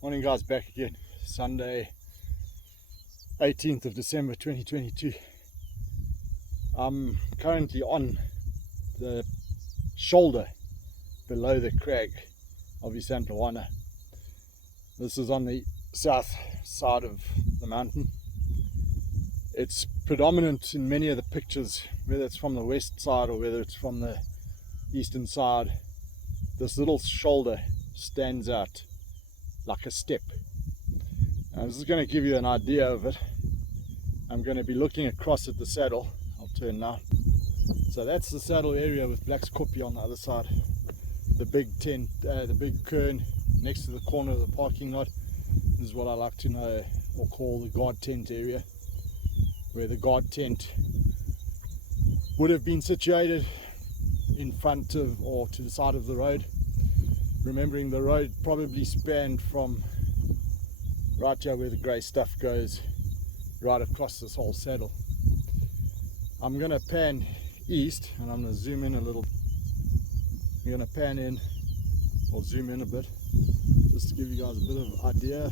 Morning guys, back again. Sunday 18th of December 2022. I'm currently on the shoulder below the crag of Isandlwana. This is on the south side of the mountain. It's predominant in many of the pictures, whether it's from the west side or whether it's from the eastern side. This little shoulder stands out like a step. This is going to give you an idea of it. I'm going to be looking across at the saddle. I'll turn now. So that's the saddle area with Black's Koppie on the other side. The big tent, the big cairn next to the corner of the parking lot. This is what I like to know or call the guard tent area, where the guard tent would have been situated in front of or to the side of the road. Remembering the road probably spanned from right here where the grey stuff goes right across this whole saddle. I'm going to pan east and I'm going to zoom in a little. I'm going to pan in or zoom in a bit just to give you guys a bit of idea.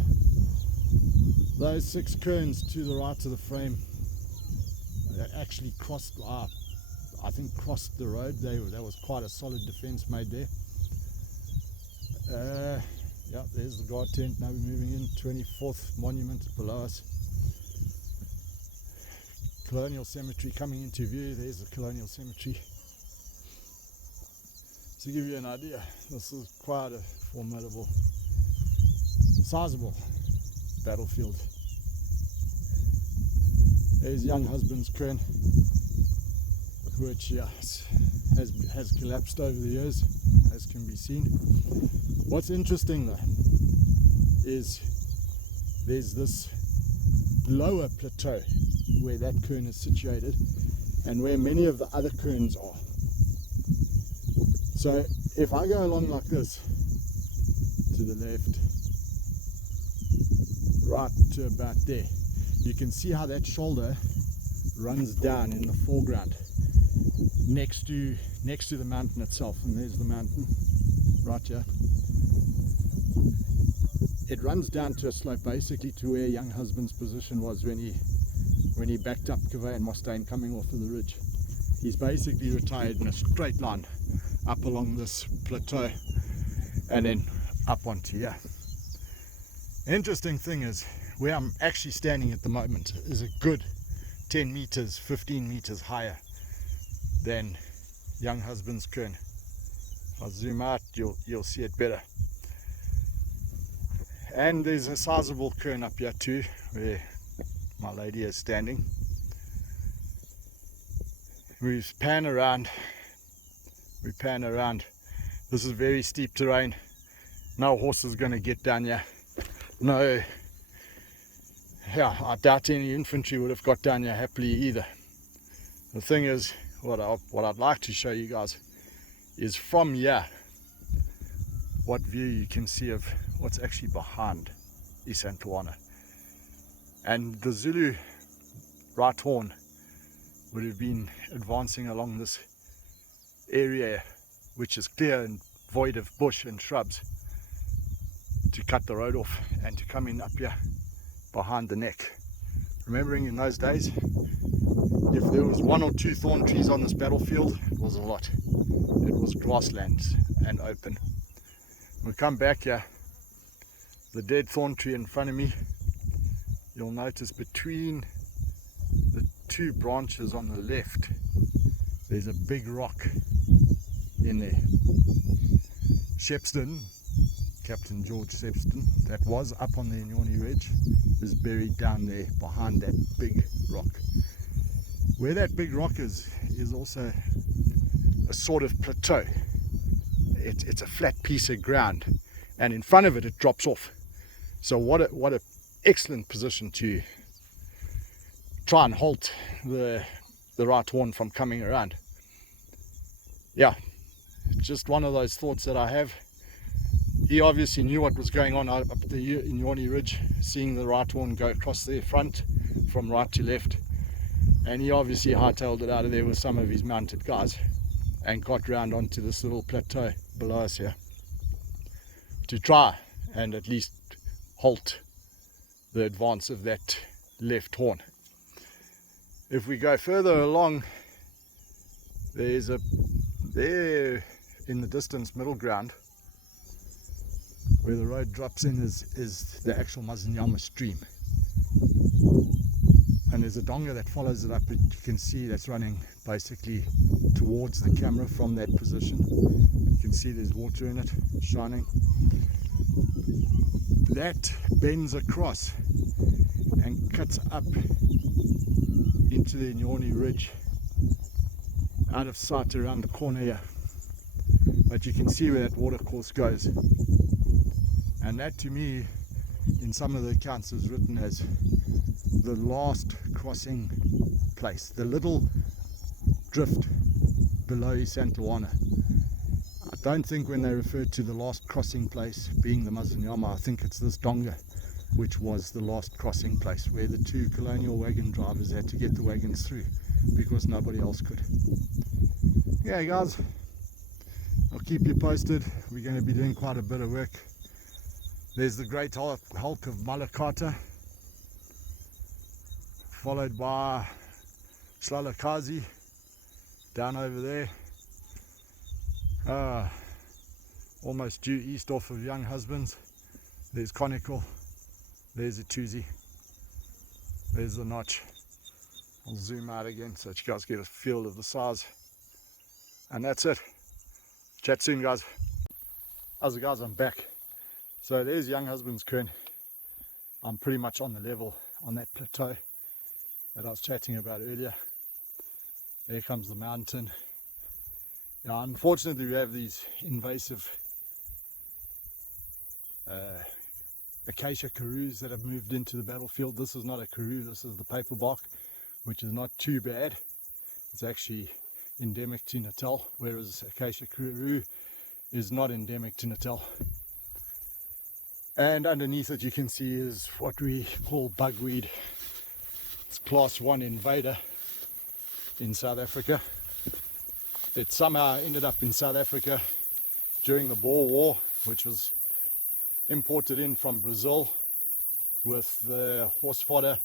Those 6 cairns to the right of the frame actually crossed, I think crossed the road. There was quite a solid defence made there. Yeah, there's the guard tent. Now we're moving in. 24th monument below us. Colonial Cemetery coming into view. There's the Colonial Cemetery. To give you an idea, this is quite a formidable, sizable battlefield. There's Young Husband's cairn, which has collapsed over the years, as can be seen. What's interesting though is there's this lower plateau where that cairn is situated and where many of the other cairns are. So if I go along like this to the left, right to about there, you can see how that shoulder runs down in the foreground next to the mountain itself. And there's the mountain right here. It runs down to a slope basically to where Young Husband's position was when he backed up Kaveh and Mustaine coming off of the ridge. He's basically retired in a straight line up along this plateau and then up onto here. Interesting thing is, where I'm actually standing at the moment is a good 10 meters, 15 meters higher than Young Husband's cairn. If I zoom out, you'll see it better. And there's a sizable cairn up here too, where my lady is standing. We pan around. This is very steep terrain. No horse is going to get down here. No, yeah, I doubt any infantry would have got down here happily either. The thing is, what I'd like to show you guys is from here what view you can see of what's actually behind Isandlwana. And the Zulu right horn would have been advancing along this area, which is clear and void of bush and shrubs, to cut the road off and to come in up here behind the neck. Remembering in those days, if there was 1 or 2 thorn trees on this battlefield, it was a lot. It was grasslands and open. We come back here, the dead thorn tree in front of me, you'll notice between the 2 branches on the left, there's a big rock in there. Shepstone, Captain George Shepstone, that was up on the Inyoni Ridge, is buried down there behind that big rock. Where that big rock is also a sort of plateau. It's a flat piece of ground, and in front of it drops off. So what a excellent position to try and halt the right horn from coming around. Yeah, just one of those thoughts that I have. He obviously knew what was going on up the Inyoni Ridge, seeing the right horn go across their front from right to left, and he obviously hightailed it out of there with some of his mounted guys and got round onto this little plateau below us here to try and at least halt the advance of that left horn. If we go further along, there's there in the distance middle ground where the road drops in is the actual Isandlwana stream, and there's a donga that follows it up. You can see that's running basically towards the camera from that position. You can see there's water in it shining. That bends across and cuts up into the Nyoni Ridge, out of sight around the corner here, but you can see where that water course goes. And that, to me, in some of the accounts is written as the last crossing place, the little drift below Isandlwana. I don't think when they refer to the last crossing place being the Isandlwana, I think it's this donga which was the last crossing place where the two colonial wagon drivers had to get the wagons through because nobody else could. Yeah guys, I'll keep you posted. We're going to be doing quite a bit of work. There's the great hulk of Malakata, followed by Slalakazi down over there, almost due east off of Young Husbands. There's Conical, there's Ituzi, there's the Notch. I'll zoom out again so that you guys get a feel of the size. And that's it. Chat soon guys. How's it guys, I'm back. So there's Young Husband's Kern. I'm pretty much on the level on that plateau that I was chatting about earlier. There comes the mountain. Now unfortunately we have these invasive acacia karroos that have moved into the battlefield. This is not a karroo, this is the paper bark, which is not too bad. It's actually endemic to Natal, whereas acacia karroo is not endemic to Natal. And underneath it you can see is what we call bugweed. It's class 1 invader in South Africa. It somehow ended up in South Africa during the Boer War, which was imported in from Brazil with the horse fodder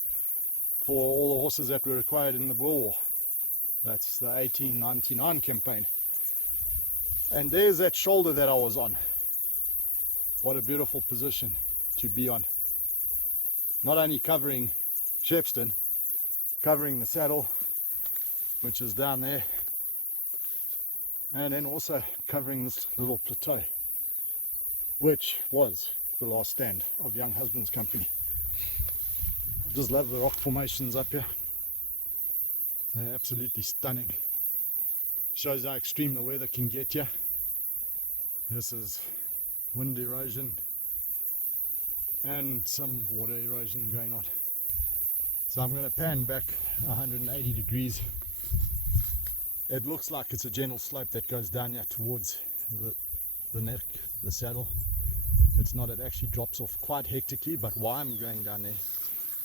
for all the horses that were required in the Boer War. That's the 1899 campaign. And there's that shoulder that I was on. What a beautiful position to be on. Not only covering Shepstone, covering the saddle, which is down there, and then also covering this little plateau, which was the last stand of Young Husband's Company. I just love the rock formations up here. They're absolutely stunning. Shows how extreme the weather can get you. This is wind erosion and some water erosion going on. So I'm going to pan back 180 degrees. It looks like it's a gentle slope that goes down here towards the neck, the saddle. It's not, it actually drops off quite hectically, but why I'm going down there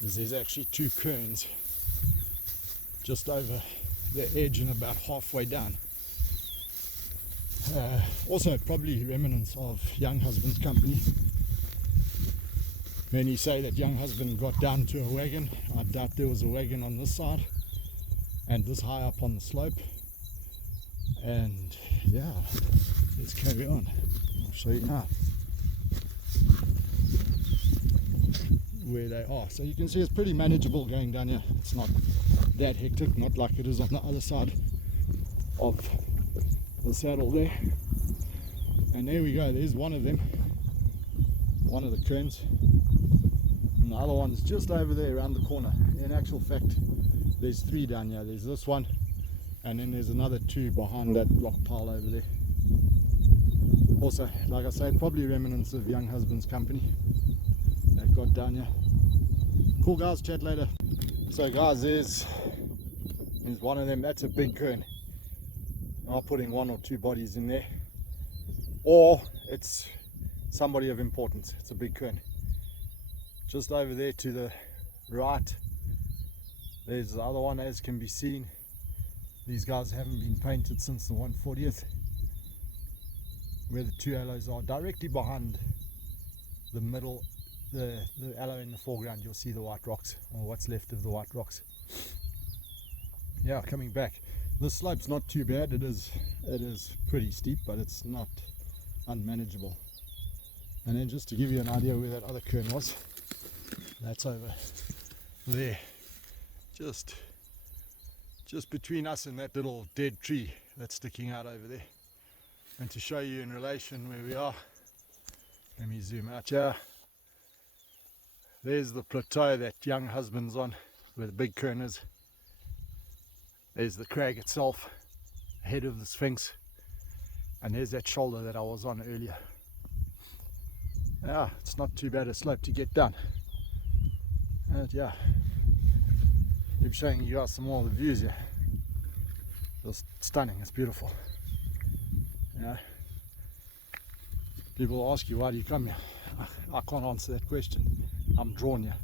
is there's actually two kerns just over the edge and about halfway down. Also probably remnants of Young Husband's Company. When you say that Young Husband got down to a wagon, I doubt there was a wagon on this side and this high up on the slope. And yeah, let's carry on. I'll show you now where they are. So you can see it's pretty manageable going down here. It's not that hectic, not like it is on the other side of the saddle there. And there we go, there's one of them, one of the kerns, and the other one's just over there around the corner. In actual fact, there's three down here. There's this one, and then there's another two behind that block pile over there. Also, like I said, probably remnants of Young Husband's Company that got down here. Cool guys, chat later. So guys, there's one of them. That's a big kern. I'm putting one or two bodies in there, or it's somebody of importance. It's a big kern. Just over there to the right, there's the other one, as can be seen. These guys haven't been painted since the 140th, where the two halos are, directly behind the the aloe in the foreground, you'll see the white rocks, or what's left of the white rocks. Yeah, coming back, this slope's not too bad. It is pretty steep, but it's not unmanageable. And then just to give you an idea where that other cairn was, that's over there, just between us and that little dead tree that's sticking out over there. And to show you in relation where we are, let me zoom out here. There's the plateau that young husband's on, where the big cairn is. There's the crag itself, ahead of the Sphinx, and there's that shoulder that I was on earlier. Yeah, it's not too bad a slope to get down. And yeah, keep showing you guys some more of the views here. Just stunning, it's beautiful. Yeah. People ask you, why do you come here? I can't answer that question. I'm drawn here.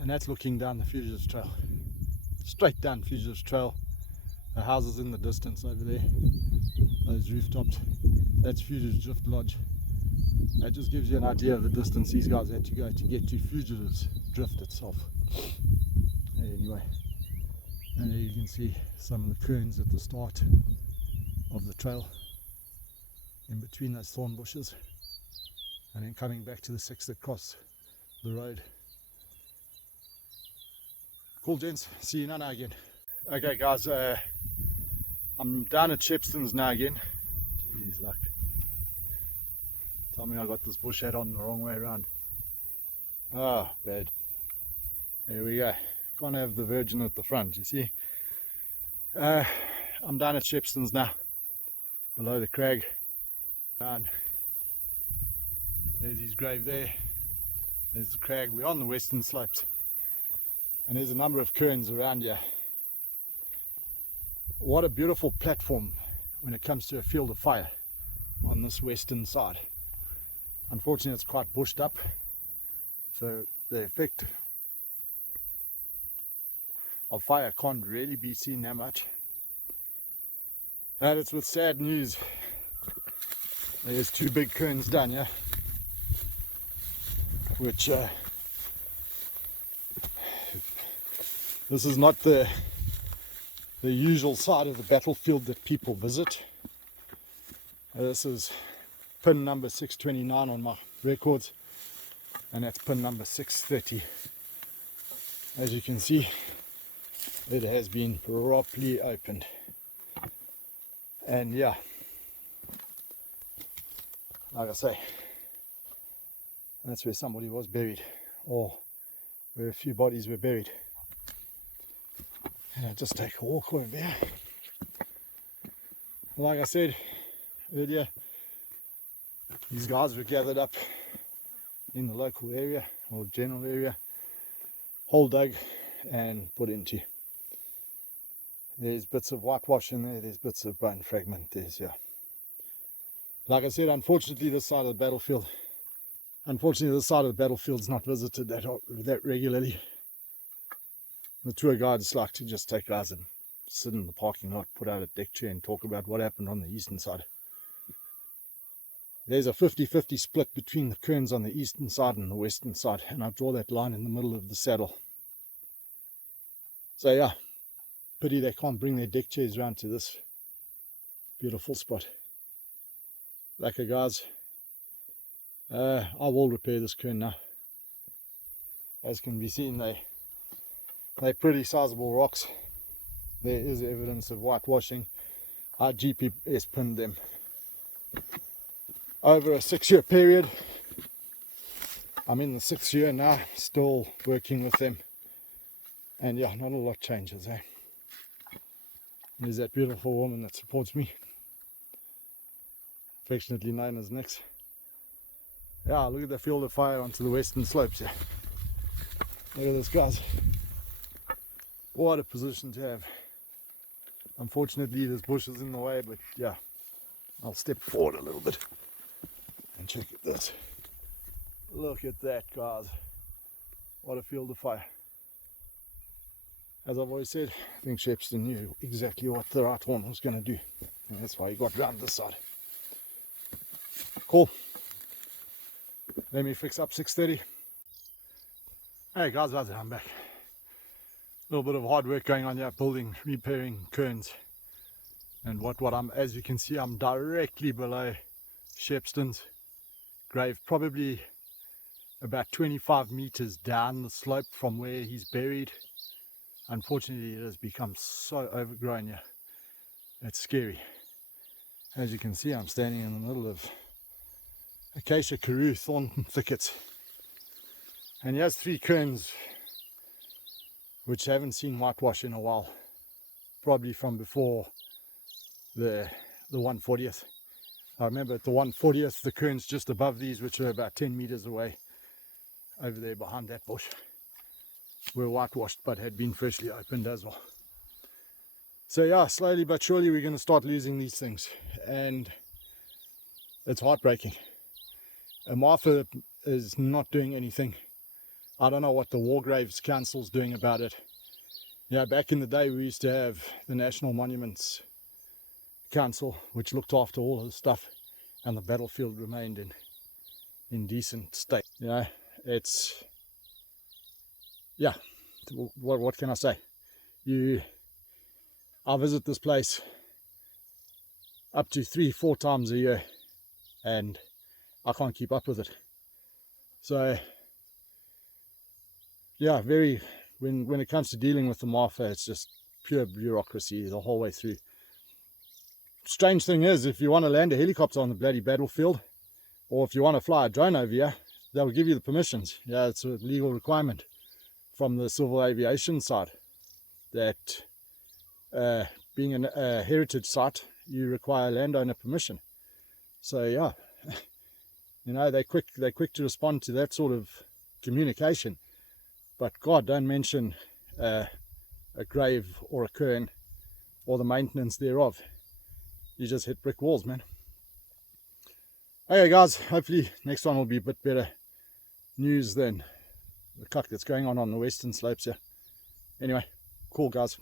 And that's looking down the Fugitives Trail. Straight down Fugitives Trail. The houses in the distance over there. Those rooftops. That's Fugitives Drift Lodge. That just gives you an idea of the distance these guys had to go to get to Fugitives Drift itself. Anyway. And there you can see some of the cairns at the start of the trail, in between those thorn bushes, and then coming back to the six across the road. Cool, gents, see you now again. Okay guys, I'm down at Shepston's now again. Jeez, luck. Tell me I got this bush hat on the wrong way around. Ah, bad. There we go. Can't have the Virgin at the front, you see. I'm down at Shepston's now, below the crag. And there's his grave there. There's the crag. We're on the western slopes, and there's a number of cairns around here. What a beautiful platform when it comes to a field of fire on this western side. Unfortunately, it's quite bushed up, so the effect of fire can't really be seen that much. And it's with sad news. There's two big cairns down here, which this is not the usual side of the battlefield that people visit. This is pin number 629 on my records, and that's pin number 630. As you can see, it has been properly opened. And yeah, like I say, that's where somebody was buried, or where a few bodies were buried. And I'll just take a walk over here. Like I said earlier, these guys were gathered up in the local area, or general area, hole dug and put into. There's bits of whitewash in there, there's bits of bone fragment, there's, yeah. Like I said, unfortunately this side of the battlefield is not visited that regularly. The tour guides like to just take us and sit in the parking lot, put out a deck chair and talk about what happened on the eastern side. There's a 50-50 split between the cairns on the eastern side and the western side, and I draw that line in the middle of the saddle. So yeah, pity they can't bring their deck chairs around to this beautiful spot. Lacquer guys, I will repair this cairn now. As can be seen, they're pretty sizable rocks. There is evidence of whitewashing. I GPS pinned them over a 6-year period. I'm in the 6th year now, still working with them. And yeah, not a lot changes, eh? There's that beautiful woman that supports me, affectionately known as Nix. Yeah, look at the field of fire onto the western slopes here. Look at this, guys. What a position to have. Unfortunately, there's bushes in the way, but yeah, I'll step forward a little bit and check at this. Look at that, guys. What a field of fire. As I've always said, I think Shepston knew exactly what the right one was going to do, and that's why he got round this side. Cool. Let me fix up 6:30. Hey guys, how's it? I'm back. A little bit of hard work going on here, building, repairing cairns. And what I'm, as you can see, I'm directly below Shepston's grave, probably about 25 meters down the slope from where he's buried. Unfortunately, it has become so overgrown here. It's scary. As you can see, I'm standing in the middle of acacia, karoo, thorn thickets. And he has 3 cairns which haven't seen whitewash in a while, probably from before the 140th. I remember at the 140th, the cairns just above these, which are about 10 meters away, over there behind that bush, were whitewashed but had been freshly opened as well. So yeah, slowly but surely we're going to start losing these things, and it's heartbreaking. Martha is not doing anything. I don't know what the War Graves Council's doing about it. Yeah, back in the day we used to have the National Monuments Council, which looked after all the stuff, and the battlefield remained in decent state. You know, it's, yeah, what can I say? I visit this place up to 3-4 times a year, and I can't keep up with it. So yeah, when it comes to dealing with the Marfa, it's just pure bureaucracy the whole way through. Strange thing is, if you want to land a helicopter on the bloody battlefield, or if you want to fly a drone over here, they'll give you the permissions. Yeah, it's a legal requirement from the civil aviation side that being a heritage site, you require landowner permission. So yeah, you know, they're quick to respond to that sort of communication. But God, don't mention a grave or a cairn or the maintenance thereof. You just hit brick walls, man. Okay guys, hopefully next one will be a bit better news than the cuck that's going on the western slopes here. Anyway, cool guys.